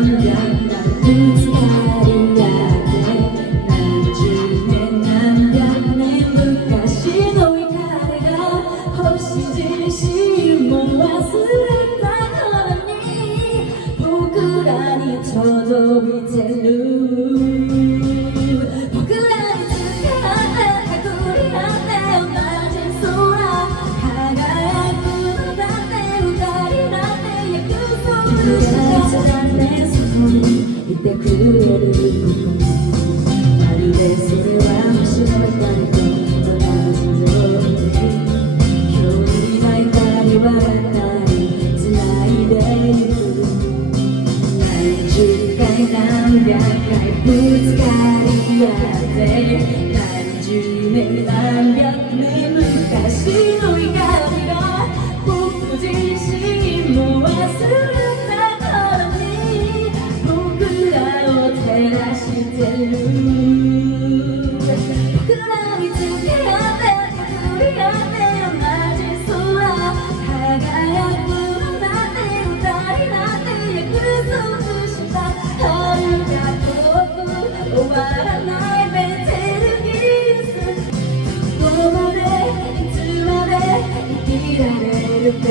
「何十年何百年昔の怒りが星人心を忘れた頃に僕らにちょうど見てる」「僕らに捨てられて1人だって歌うて空輝くんだって2人だってゆくふるさと」回何百回ぶつかり合って何十年何百年昔の怒りが僕自身も忘れた頃に僕らを照らしてる僕生きられるか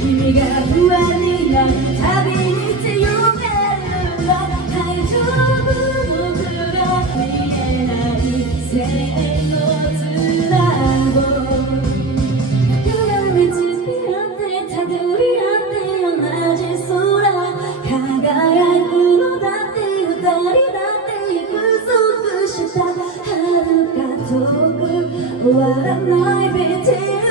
君が不安になるたびに強めるんだ大丈夫僕が見えない線をつなごう僕が見つけ合ってたどり合って同じ空輝くのだって二人だって約束した遥か遠く終わらないベテ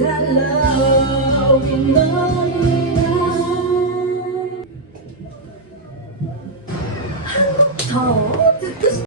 that love in the